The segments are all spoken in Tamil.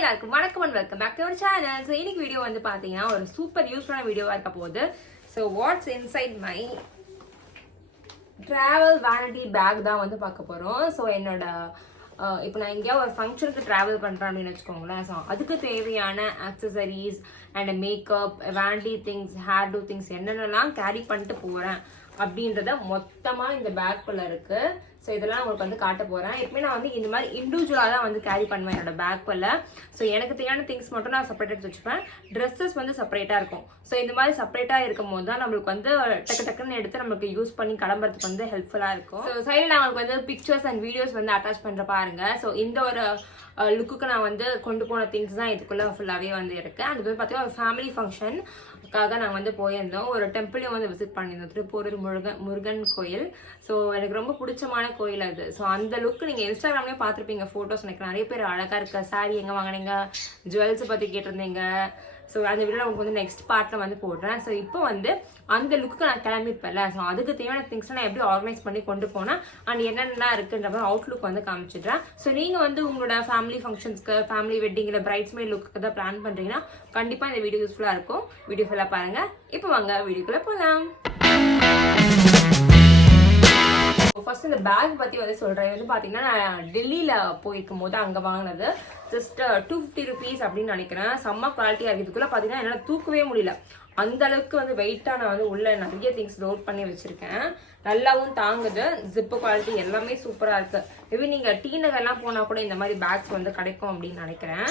எல்லாருக்கும் வணக்கம் and welcome back to our channel. So இன்னைக்கு வீடியோ வந்து பார்த்தீங்கன்னா ஒரு சூப்பர் யூஸ்ஃபுல்லான வீடியோவாக இருக்க போகுது. So what's inside my travel vanity bag தான் வந்து பார்க்க போகிறோம். ஸோ என்னோட இப்போ நான் எங்கேயாவது ஒரு ஃபங்க்ஷனுக்கு ட்ராவல் பண்ணுறேன் அப்படின்னு வச்சுக்கோங்களேன். ஸோ அதுக்கு தேவையான accessories and makeup, vanity things, hair do things என்னென்னலாம் கேரி பண்ணிட்டு போகிறேன் அப்படின்றத மொத்தமாக இந்த பேக்குள்ளே இருக்குது. ஸோ இதெல்லாம் உங்களுக்கு வந்து காட்ட போகிறேன். எப்பவுமே நான் வந்து இந்த மாதிரி இண்டிவிஜுவலாக தான் வந்து கேரி பண்ணுவேன் என்னோட பேக்குள்ள. ஸோ எனக்கு தேவையான திங்ஸ் மட்டும் நான் செப்பரேட் எடுத்து வச்சுப்பேன். ட்ரெஸ்ஸஸ் வந்து செப்பரேட்டாக இருக்கும். ஸோ இந்த மாதிரி செப்பரேட்டாக இருக்கும் போது தான் நம்மளுக்கு வந்து டக்கு டக்குன்னு எடுத்து நம்மளுக்கு யூஸ் பண்ணி கிளம்புறதுக்கு வந்து ஹெல்ப்ஃபுல்லாக இருக்கும். ஸோ சைடில் நான் உங்களுக்கு வந்து பிக்சர்ஸ் அண்ட் வீடியோஸ் வந்து அட்டாச் பண்ணுற பாருங்க. ஸோ இந்த ஒரு லுக்குக்கு நான் வந்து கொண்டு போன திங்ஸ் தான் இதுக்குள்ளே ஃபுல்லாகவே வந்து இருக்குது. அண்ட் இது வந்து பார்த்தீங்கன்னா ஒரு ஃபேமிலி ஃபங்க்ஷனுக்காக நாங்கள் வந்து போயிருந்தோம். ஒரு டெம்பிளையும் வந்து விசிட் பண்ணியிருந்தோம், திருப்பூர் முருகன் கோயில். ஸோ எனக்கு ரொம்ப பிடிச்சமான கோயில் அது. ஸோ அந்த லுக் நீங்கள் இன்ஸ்டாகிராம்லேயே பார்த்துருப்பீங்க ஃபோட்டோஸ். எனக்கு நிறைய பேர் அழகாக இருக்க சாரி எங்கே வாங்கினீங்க, ஜுவல்ஸை பற்றி கேட்டிருந்தீங்க. ஸோ அந்த வீடியோ உங்களுக்கு வந்து நெக்ஸ்ட் பார்ட்டில் வந்து போடுறேன். ஸோ இப்போ வந்து அந்த லுக்கு நான் கிளம்பிப்பேன்ல, ஸோ அதுக்கு தேவையான திங்ஸ் நான் எப்படி ஆர்கனைஸ் பண்ணி கொண்டு போனேன் அண்ட் என்னென்னலாம் இருக்குன்ற மாதிரி அவுட்லுக் வந்து காமிச்சிடுறேன். ஸோ நீங்கள் வந்து உங்களோட ஃபேமிலி ஃபங்க்ஷன்ஸ்க்கு, ஃபேமிலி வெட்டிங் இல்லை பிரைட்ஸ்மேட் லுக்கு தான் பிளான் பண்ணுறீங்கன்னா கண்டிப்பாக இந்த வீடியோ யூஸ்ஃபுல்லாக இருக்கும். வீடியோ ஃபுல்லாக பாருங்கள். இப்போ வாங்க வீடியோக்குள்ளே போகலாம். ஃபர்ஸ்ட் இந்த பேக் பற்றி வந்து சொல்கிறேன். வந்து பார்த்தீங்கன்னா நான் டெல்லியில் போயிருக்கும் போது அங்கே வாங்கினது ஜஸ்ட் 250 rupees அப்படின்னு நினைக்கிறேன். செம்ம குவாலிட்டியாக இருக்குது. இதுக்குள்ளே பார்த்தீங்கன்னா என்னால் தூக்கவே முடியல, அந்த அளவுக்கு வந்து வெயிட்டாக நான் வந்து உள்ள நிறைய திங்ஸ் லோட் பண்ணி வச்சுருக்கேன். நல்லாவும் தாங்குது, ஜிப்பு குவாலிட்டி எல்லாமே சூப்பராக இருக்குது. மேபி நீங்கள் டி நகர்லாம் போனால் கூட இந்த மாதிரி பேக்ஸ் வந்து கிடைக்கும் அப்படின்னு நினைக்கிறேன்.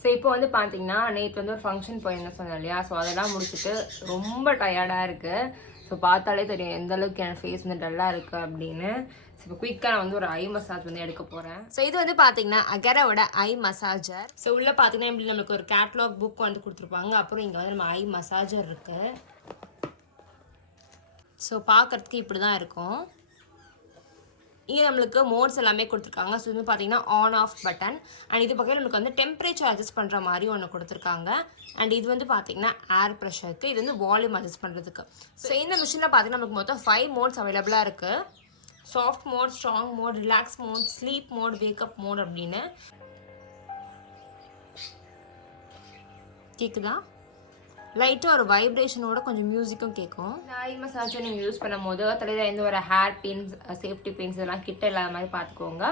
ஸோ இப்போ வந்து பார்த்தீங்கன்னா நேற்று வந்து ஒரு ஃபங்க்ஷன் போயிருந்தேன் சொன்னேன் இல்லையா. ஸோ அதெல்லாம் முடிச்சுட்டு ரொம்ப டயர்டாக இருக்குது. ஸோ பார்த்தாலே தெரியும் எந்த அளவுக்கு என் ஃபேஸ் வந்து டல்லாக இருக்குது அப்படின்னு. ஸோ இப்போ குயிக்காக நான் வந்து ஒரு ஐ மசாஜ் வந்து எடுக்க போகிறேன். ஸோ இது வந்து பார்த்தீங்கன்னா அகராவோட ஐ மசாஜர். ஸோ உள்ளே பார்த்தீங்கன்னா இப்படி நம்மளுக்கு ஒரு கேட்லாக் புக் வந்து கொடுத்துருப்பாங்க. அப்புறம் இங்கே வந்து நம்ம ஐ மசாஜர் இருக்குது. ஸோ பார்க்குறதுக்கு இப்படி தான் இருக்கும். இங்கே நம்மளுக்கு மோட்ஸ் எல்லாமே கொடுத்துருக்காங்க. ஸோ வந்து பார்த்தீங்கன்னா ஆன் ஆஃப் பட்டன். அண்ட் இது பக்கத்தில் நம்மளுக்கு வந்து டெம்பரேச்சர் அட்ஜஸ்ட் பண்ணுற மாதிரி ஒன்று கொடுத்துருக்காங்க. அண்ட் இது வந்து பார்த்தீங்கன்னா ஏர் ப்ரெஷருக்கு, இது வந்து வால்யூம் அட்ஜஸ்ட் பண்ணுறதுக்கு. ஸோ இந்த மிஷினில் பார்த்தீங்கன்னா நமக்கு மொத்தம் 5 மோட்ஸ் அவைலபிளாக இருக்குது. Soft mode, strong mode, relax mode, sleep mode, wake up mode அப்படின்னு. கேட்குதா? லைட்டாக ஒரு வைப்ரேஷனோட கொஞ்சம் மியூசிக்கும் கேட்கும். இந்த ஐ மசாஜை நீங்கள் யூஸ் பண்ணும் போது தலையில் எந்த ஒரு ஹேர் பின்ஸ், சேஃப்டி பின்ஸ் இதெல்லாம் கிட்ட இல்லாத மாதிரி பார்த்துக்கோங்க.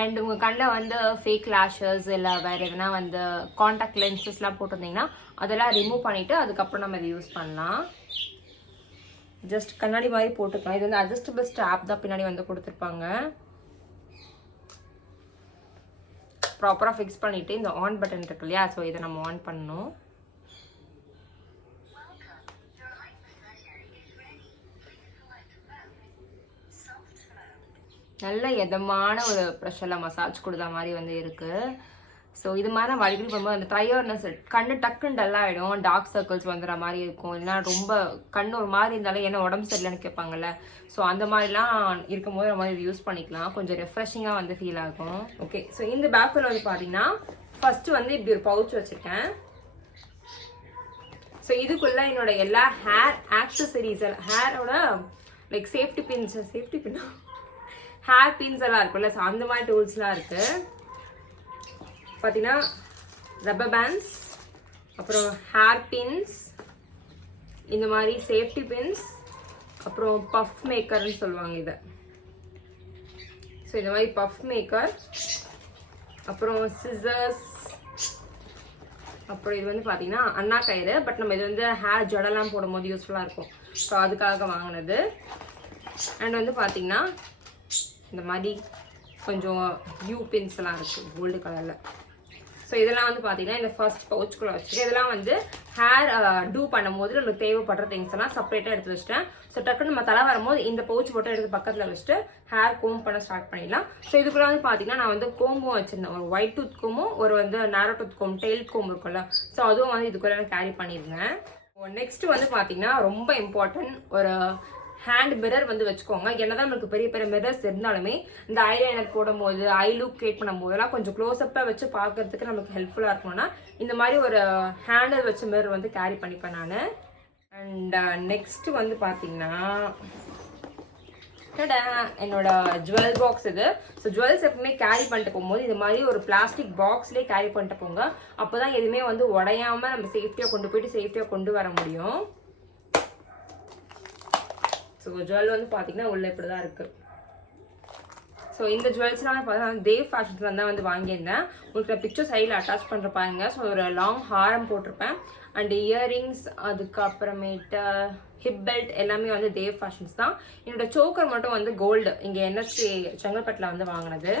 அண்ட் உங்கள் கண்ணில் வந்து ஃபேக் லேஷஸ் இல்லை வேறு எதுனா வந்து காண்டாக்ட் லென்சஸ்லாம் போட்டிருந்தீங்கன்னா அதெல்லாம் ரிமூவ் பண்ணிவிட்டு அதுக்கப்புறம் நம்ம இதை யூஸ் பண்ணலாம். ஜஸ்ட் கண்ணாடி மாதிரி போட்டுக்கலாம். இது வந்து அட்ஜஸ்டபிள் ஸ்ட்ராப் தான் பின்னாடி வந்து கொடுத்துருப்பாங்க. ப்ராப்பராக ஃபிக்ஸ் பண்ணிவிட்டு இந்த ஆன் பட்டன் இருக்கு இல்லையா, ஸோ இதை நம்ம ஆன் பண்ணணும். நல்ல எதமான ஒரு ப்ரெஷரில் மசாஜ் கொடுத்த மாதிரி வந்து இருக்குது. ஸோ இது மாதிரி நம்ம அடிக்கடி பண்ணும்போது அந்த ட்ரையர்னஸ் கண்ணு டக்குன்னு டல்லாகிடும், டார்க் சர்க்கிள்ஸ் வந்துடுற மாதிரி இருக்கும். இல்லைனா ரொம்ப கண்ணு ஒரு மாதிரி இருந்தாலும் என்ன உடம்பு சரியில்லைன்னு கேட்பாங்கல்ல. ஸோ அந்த மாதிரிலாம் இருக்கும்போது நம்ம இது யூஸ் பண்ணிக்கலாம். கொஞ்சம் ரெஃப்ரெஷிங்காக வந்து ஃபீல் ஆகும். ஓகே, ஸோ இந்த பேக்கில் வந்து பார்த்தீங்கன்னா ஃபஸ்ட்டு வந்து இப்படி ஒரு பவுச் வச்சுருக்கேன். ஸோ இதுக்குள்ளே என்னோட எல்லா ஹேர் ஆக்சசரிஸ், ஹேரோட like safety pin hair pins எல்லாம் இருக்குல்ல, ஸோ அந்த மாதிரி டூல்ஸ்லாம் இருக்குது. பார்த்தீங்கன்னா ரப்பர் பேண்ட்ஸ், அப்புறம் ஹேர் பின்ஸ், இந்த மாதிரி சேஃப்டி பின்ஸ், அப்புறம் பஃப் மேக்கர்னு சொல்லுவாங்க இதை. ஸோ இந்த மாதிரி பஃப் மேக்கர், அப்புறம் சிசர்ஸ், அப்புறம் இது வந்து பார்த்தீங்கன்னா அண்ணா கயிறு. பட் நம்ம இது வந்து ஹேர் ஜடெல்லாம் போடும்போது யூஸ்ஃபுல்லாக இருக்கும். ஸோ அதுக்காக வாங்கினது. அண்ட் வந்து பார்த்தீங்கன்னா இந்த மாதிரி கொஞ்சம் யூ பின்ஸ் எல்லாம் இருக்குது கோல்டு கலரில். ஸோ இதெல்லாம் வந்து பார்த்தீங்கன்னா இந்த ஃபர்ஸ்ட் பவுச்சுக்குள்ளே வச்சுருக்கேன். இதெல்லாம் வந்து ஹேர் டூ பண்ணும் போது நம்மளுக்கு தேவைப்படுற திங்ஸ் எல்லாம் செப்பரேட்டாக எடுத்து வச்சுட்டேன். ஸோ டக்குன்னு நம்ம தலை வரும்போது இந்த பவுச் போட்டு எடுத்து பக்கத்தில் வச்சுட்டு ஹேர் கோம் பண்ண ஸ்டார்ட் பண்ணிடலாம். ஸோ இதுக்குள்ள வந்து பார்த்தீங்கன்னா நான் வந்து கோம்பும் வச்சுருந்தேன். ஒரு ஒயிட் டூத் கோமும் ஒரு வந்து நேரோ டூத் கோம், டெயில் கோம் இருக்கும்ல. ஸோ அதுவும் வந்து இதுக்குள்ள நான் கேரி பண்ணியிருந்தேன். நெக்ஸ்ட் வந்து பார்த்தீங்கன்னா ரொம்ப இம்பார்ட்டன்ட் ஒரு ஹேண்ட் மிரர் வந்து வச்சுக்கோங்க. என்னதான் நம்மளுக்கு பெரிய பெரிய மிரர்ஸ் இருந்தாலுமே இந்த ஐலைனர் போடும்போது, ஐ லுக் கிரியேட் பண்ணும் போதெல்லாம் கொஞ்சம் க்ளோஸ்அப்பாக வச்சு பார்க்கறதுக்கு நமக்கு ஹெல்ப்ஃபுல்லாக இருக்கணும்னா இந்த மாதிரி ஒரு ஹேண்டில் வச்ச மிரர் வந்து கேரி பண்ணிப்பேன் நான். அண்ட் நெக்ஸ்ட் வந்து பார்த்தீங்கன்னா என்னோட ஜுவல் பாக்ஸ் இது. ஸோ ஜுவல்ஸ் எப்பவுமே கேரி பண்ணிட்டு போகும்போது இது மாதிரி ஒரு பிளாஸ்டிக் பாக்ஸ்லேயே கேரி பண்ணிட்டு போங்க. அப்போதான் எதுவுமே வந்து உடையாம நம்ம சேஃப்டியாக கொண்டு போயிட்டு சேஃப்டியாக கொண்டு வர முடியும். ஸோ ஜுவல் வந்து பார்த்தீங்கன்னா உள்ள இப்படி தான் இருக்கு. ஸோ இந்த ஜுவல்ஸ்லாம் பார்த்தீங்கன்னா தேவ் ஃபேஷன்ஸ்ல தான் வந்து வாங்கியிருந்தேன். உங்களுக்கு பிக்சர் சைடில் அட்டாச் பண்ணுற பாருங்க. ஸோ ஒரு லாங் ஹாரம் போட்டிருப்பேன் அண்ட் இயரிங்ஸ், அதுக்கப்புறமேட்டு ஹிப் பெல்ட் எல்லாமே வந்து தேவ் ஃபேஷன்ஸ் தான். என்னோட சோக்கர் மட்டும் வந்து கோல்டு இங்கே என்எஸ்சி செங்கல்பட்டில் வந்து வாங்கினது.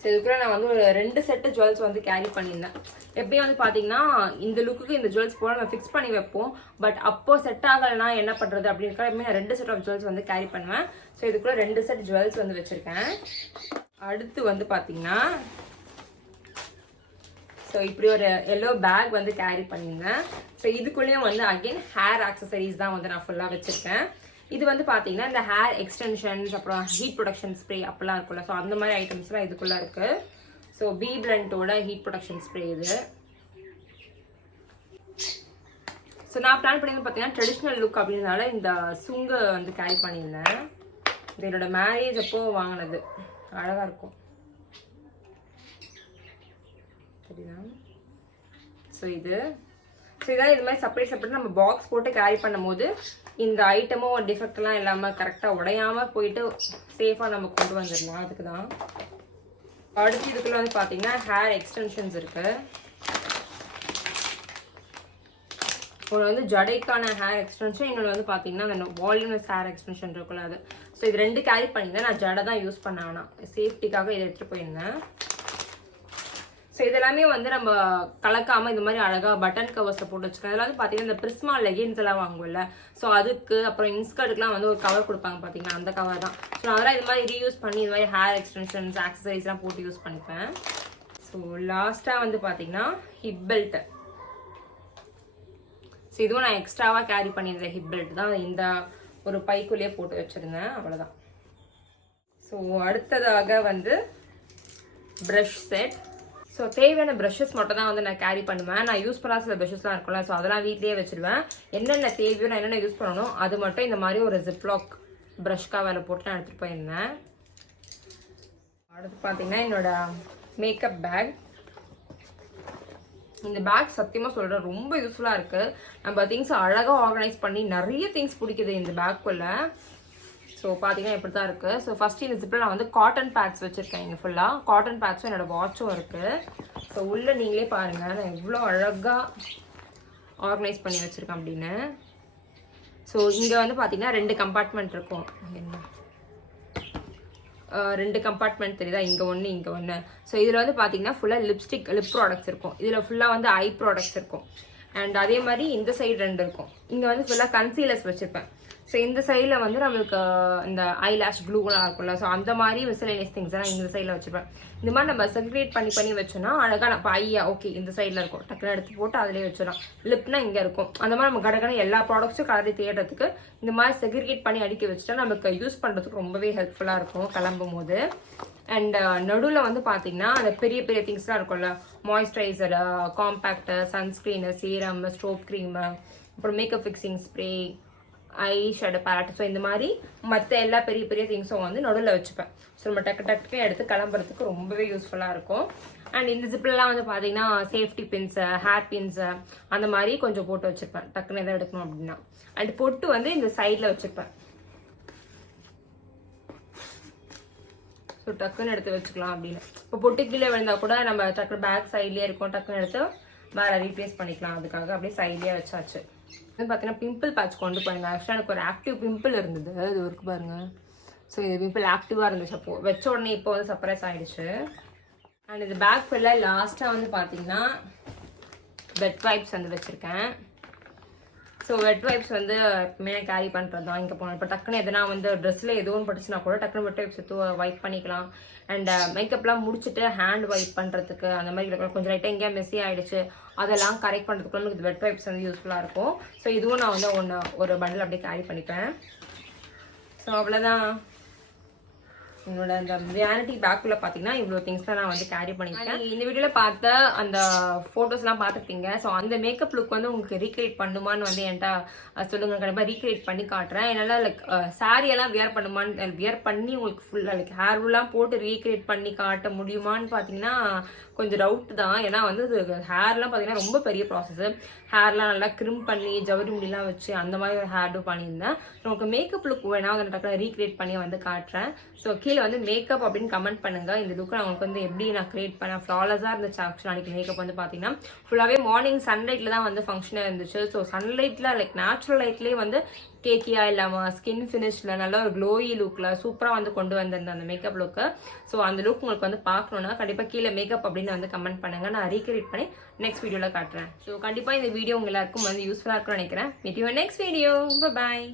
ஸோ இதுக்குள்ள நான் வந்து ஒரு 2 செட்டு ஜுவல்ஸ் வந்து கேரி பண்ணியிருந்தேன். எப்படியும் வந்து பார்த்தீங்கன்னா இந்த லுக்குக்கு இந்த ஜுவல்ஸ் போல நம்ம ஃபிக்ஸ் பண்ணி வைப்போம். பட் அப்போ செட் ஆகலைன்னா என்ன பண்ணுறது அப்படின்னு எப்பவுமே நான் 2 செட் ஆஃப் ஜுவல்ஸ் வந்து கேரி பண்ணுவேன். ஸோ இதுக்குள்ள 2 செட் ஜுவல்ஸ் வந்து வச்சுருக்கேன். அடுத்து வந்து பார்த்தீங்கன்னா ஸோ இப்படி ஒரு எல்லோ பேக் வந்து கேரி பண்ணியிருந்தேன். ஸோ இதுக்குள்ளேயும் வந்து அகெயின் ஹேர் ஆக்சசரிஸ் தான் வந்து நான் ஃபுல்லாக வச்சுருக்கேன். இது வந்து பார்த்தீங்கன்னா இந்த ஹேர் எக்ஸ்டென்ஷன்ஸ், அப்புறம் ஹீட் ப்ரொடக்ஷன் ஸ்ப்ரே அப்பெல்லாம் இருக்குல்ல, ஸோ அந்த மாதிரி ஐட்டம்ஸ்லாம் இதுக்குள்ளே இருக்குது. ஸோ பி பிளண்டோட ஹீட் ப்ரொடக்ஷன் ஸ்ப்ரே இது. ஸோ நான் பிளான் பண்ணி பார்த்தீங்கன்னா ட்ரெடிஷ்னல் லுக் அப்படின்றனால இந்த சுங்கு வந்து கேரி பண்ணியிருந்தேன். இது என்னோட மேரேஜ் அப்போ வாங்கினது, அழகாக இருக்கும். சரிதான். ஸோ இதான் இது மாதிரி செப்பரேட் நம்ம பாக்ஸ் போட்டு கேரி பண்ணும் போது இந்த ஐட்டமும் டிஃபெக்ட்லாம் இல்லாமல் கரெக்டாக உடையாமல் போயிட்டு சேஃபாக நம்ம கொண்டு வந்துடலாம். அதுக்கு தான். அடுத்து இதுக்குள்ள வந்து பார்த்தீங்கன்னா ஹேர் எக்ஸ்டென்ஷன்ஸ் இருக்குது. ஒரு வந்து ஜடைக்கான ஹேர் எக்ஸ்டென்ஷன், இன்னொன்று வந்து பார்த்தீங்கன்னா அந்த வால்யூம்லெஸ் ஹேர் எக்ஸ்டென்ஷன் இருக்குல்ல அது. ஸோ இது 2 கேரி பண்ணியிருந்தேன். நான் ஜடை தான் யூஸ் பண்ணேன், ஆனால் சேஃப்டிக்காக இதை எடுத்துகிட்டு போயிருந்தேன். ஸோ இதெல்லாமே வந்து நம்ம கலக்காமல் இந்த மாதிரி அழகாக பட்டன் கவர்ஸில் போட்டு வச்சுக்கலாம். இதெல்லாம் வந்து பார்த்தீங்கன்னா இந்த பிரிஸ்மா லெகின்ஸ் எல்லாம் வாங்குவோம்ல, ஸோ அதுக்கு அப்புறம் இன்ஸ்கர்ட்டுக்குலாம் வந்து ஒரு கவர் கொடுப்பாங்க பார்த்தீங்கன்னா, அந்த கவர் தான். ஸோ அதெல்லாம் இது மாதிரி ரீயூஸ் பண்ணி இது மாதிரி ஹேர் எக்ஸ்டென்ஷன்ஸ் ஆக்சசரிஸ்லாம் போட்டு யூஸ் பண்ணிப்பேன். ஸோ லாஸ்ட்டாக வந்து பார்த்தீங்கன்னா ஹிப் பெல்ட். ஸோ இதுவும் நான் எக்ஸ்ட்ராவாக கேரி பண்ணியிருந்தேன். ஹிப் பெல்ட் தான் இந்த ஒரு பைக்குள்ளேயே போட்டு வச்சுருந்தேன், அவ்வளோதான். ஸோ அடுத்ததாக வந்து ப்ரஷ் செட். ஸோ தேவையான ப்ரஷஸ் மட்டும் தான் வந்து நான் கேரி பண்ணுவேன். நான் யூஸ் பண்ணாத சில ப்ரஷஸ்லாம் இருக்கும்ல, ஸோ அதெல்லாம் வீட்லேயே வச்சுருவேன். என்னென்ன தேவையோ நான் என்னென்ன யூஸ் பண்ணணும் அது மட்டும் இந்த மாதிரி ஒரு ஜிப்லாக் ப்ரஷ் கவரில் போட்டு நான் எடுத்துகிட்டு போயிருந்தேன். அடுத்து பார்த்தீங்கன்னா என்னோட மேக்கப் பேக். இந்த பேக் சத்தியமாக சொல்கிறேன் ரொம்ப யூஸ்ஃபுல்லாக இருக்குது. நம்ம திங்ஸ் அழகாக ஆர்கனைஸ் பண்ணி நிறைய திங்ஸ் பிடிக்குது இந்த பேக்குள்ளே. ஸோ பார்த்தீங்கன்னா இப்படி தான் இருக்குது. ஸோ ஃபஸ்ட்டு இந்த ஜிப்பில் நான் வந்து காட்டன் பேட்ஸ் வச்சுருக்கேன். இங்கே ஃபுல்லாக காட்டன் பேட்ஸும் என்னோடய வாட்சும் இருக்குது. ஸோ உள்ளே நீங்களே பாருங்கள் நான் எவ்வளோ அழகாக ஆர்கனைஸ் பண்ணி வச்சுருக்கேன் அப்படின்னு. ஸோ இங்கே வந்து பார்த்தீங்கன்னா 2 கம்பார்ட்மெண்ட் இருக்கும். என்ன 2 கம்பார்ட்மெண்ட் தெரியுதா, இங்கே ஒன்று இங்கே ஒன்று. ஸோ இதில் வந்து பார்த்தீங்கன்னா ஃபுல்லாக லிப் ப்ராடக்ட்ஸ் இருக்கும். இதில் ஃபுல்லாக வந்து ஐ ப்ராடக்ட்ஸ் இருக்கும். அண்ட் அதே மாதிரி இந்த சைடு 2 இருக்கும். இங்கே வந்து ஃபுல்லாக கன்சீலர்ஸ் வச்சுருப்பேன். ஸோ இந்த சைடில் வந்து நம்மளுக்கு இந்த ஐலாஷ் க்ளூலாம் இருக்கும்ல, ஸோ அந்த மாதிரி மிஸ்சலேனியஸ் திங்ஸ் எல்லாம் இந்த சைடில் வச்சுப்பேன். இந்த மாதிரி நம்ம செக்ரிகேட் பண்ணி வச்சோன்னா அழகாக நம்ம ஐயா ஓகே இந்த சைடில் இருக்கும் டக்குன்னு எடுத்து போட்டு அதிலே வச்சிடலாம். லிப்னா இங்கே இருக்கும். அந்த மாதிரி நம்ம கடற்கரை எல்லா ப்ராடக்ட்ஸும் கலரி தேடுறதுக்கு இந்த மாதிரி செக்ரிகேட் பண்ணி அடுக்கி வச்சுட்டா நமக்கு யூஸ் பண்ணுறதுக்கு ரொம்பவே ஹெல்ப்ஃபுல்லாக இருக்கும் கிளம்பும் போது. அண்ட் நடுவில் வந்து பார்த்தீங்கன்னா அந்த பெரிய பெரிய திங்ஸ்லாம் இருக்கும்ல, moisturiser, compactor, sunscreen, serum, strobe cream, அப்புறம் makeup fixing spray, eye shadow palette. So இந்த மாதிரி மற்ற எல்லா பெரிய பெரிய திங்ஸும் வந்து நடுவில் வச்சுப்பேன். ஸோ நம்ம டக்கு எடுத்து கிளம்புறதுக்கு ரொம்பவே யூஸ்ஃபுல்லாக இருக்கும். அண்ட் இந்த ஜிப்லாம் வந்து பார்த்தீங்கன்னா சேஃப்டி பின்ஸு, ஹேர் பின்ஸு அந்த மாதிரி கொஞ்சம் போட்டு வச்சுருப்பேன் டக்குன்னு எதாவது எடுக்கணும் அப்படின்னா. அண்ட் பொட்டு வந்து இந்த சைடில் வச்சுருப்பேன். ஸோ டக்குன்னு எடுத்து வச்சுக்கலாம் அப்படின்னு. இப்போ பொட்டு கீழே விழுந்தால் கூட நம்ம டக்குனு பேக் சைட்லேயே இருக்கும், டக்குன்னு எடுத்து வேறு ரீப்ளேஸ் பண்ணிக்கலாம். அதுக்காக அப்படியே சைட்லேயே வச்சாச்சு. பார்த்தீங்கன்னா பிம்பிள் பேட்ச் கொண்டு போயிருங்க. ஆக்சுவலாக எனக்கு ஒரு ஆக்டிவ் பிம்பிள் இருந்தது, இது இருக்கு பாருங்க. ஸோ இது பிம்பிள் ஆக்டிவாக இருந்துச்சு அப்போ வச்ச உடனே இப்போ வந்து சர்ப்ரைஸ் ஆகிடுச்சு. அண்ட் இது பேக் ஃபுல்லாக லாஸ்ட்டாக வந்து பார்த்தீங்கன்னா வெட் வைப்ஸ் வந்து வச்சுருக்கேன். ஸோ வெட் வைப்ஸ் வந்து எப்பவுமே கேரி பண்ணுறது தான். இங்கே போனோம் இப்போ டக்குன்னு எதனா வந்து ட்ரெஸ்ஸில் எதுவும் பட்டுச்சுன்னா கூட டக்குன்னு வெட் வைப்ஸ் எடுத்து வைப் பண்ணிக்கலாம். அண்ட் மேக்கப்லாம் முடிச்சுட்டு ஹேண்ட் வைப் பண்ணுறதுக்கு அந்த மாதிரி கொஞ்சம் லைட்டாக எங்கேயா மெஸ்ஸி ஆகிடுச்சு அதெல்லாம் கரெக்ட் பண்ணுறதுக்குள்ள நமக்கு வெட் வைப்ஸ் வந்து யூஸ்ஃபுல்லாக இருக்கும். ஸோ இதுவும் நான் வந்து ஒரு பண்டில் அப்படியே கேரி பண்ணிப்பேன். ஸோ அவ்வளோதான். என்னோட அந்த வேனிட்டி பேக்குள்ள பார்த்தீங்கன்னா இவ்வளோ திங்ஸ்லாம் நான் வந்து கேரி பண்ணியிருக்கேன். இந்த வீடியோவில் பார்த்த அந்த ஃபோட்டோஸ்லாம் பார்த்துருப்பீங்க. ஸோ அந்த மேக்கப் லுக் வந்து உங்களுக்கு ரீக்ரியேட் பண்ணுமான்னு வந்து என்கிட்ட சொல்லுங்க. கண்டிப்பாக ரீக்ரியேட் பண்ணி காட்டுறேன். என்னால் லைக் சாரியெல்லாம் வியர் பண்ணுமான்னு வியர் பண்ணி உங்களுக்கு ஃபுல்லாக லைக் ஹேர்லாம் போட்டு ரீக்ரியேட் பண்ணி காட்ட முடியுமான்னு பார்த்தீங்கன்னா கொஞ்சம் டவுட் தான். ஏன்னா வந்து ஹேர்லாம் பார்த்தீங்கன்னா ரொம்ப பெரிய ப்ராசஸ். ஹேர்லாம் நல்லா க்ரிம் பண்ணி ஜவுரி முடியெல்லாம் வச்சு அந்த மாதிரி ஒரு ஹேர் டூ பண்ணியிருந்தேன். உங்களுக்கு மேக்கப் லுக் வேணா வந்து டக்குனு ரீக்ரியேட் பண்ணி வந்து காட்டுறேன். ஸோ கீழே வந்து மேக்கப் அப்படின்னு கமெண்ட் பண்ணுங்க. இந்த லுக்கை நான் உங்களுக்கு வந்து எப்படி நான் கிரியேட் பண்ணேன். ஃப்ளாலஸாக இருந்துச்சு ஆக்சுவலாக அன்றைக்கி மேக்கப் வந்து பார்த்தீங்கன்னா ஃபுல்லாகவே மார்னிங் சன்லைட்டில் தான் வந்து ஃபங்க்ஷனாக இருந்துச்சு. ஸோ சன்லைட்டில் லைக் நேச்சுரல் லைட்லேயே வந்து கேக்கியாக இல்லாமல் ஸ்கின் ஃபினிஷில் நல்ல ஒரு க்ளோயி லுக்கில் சூப்பராக வந்து கொண்டு வந்திருந்தேன் அந்த மேக்கப் லுக்கு. ஸோ அந்த லுக் உங்களுக்கு வந்து பார்க்கணுன்னா கண்டிப்பாக கீழே மேக்கப் அப்படின்னு வந்து கமெண்ட் பண்ணுங்கள். நான் ரீக்ரியேட் பண்ணி நெக்ஸ்ட் வீடியோவில் காட்டுறேன். ஸோ கண்டிப்பாக இந்த வீடியோ உங்க எல்லாருக்கும் வந்து யூஸ்ஃபுல்லாக இருக்கும்னு நினைக்கிறேன். Meet you next video. Bye.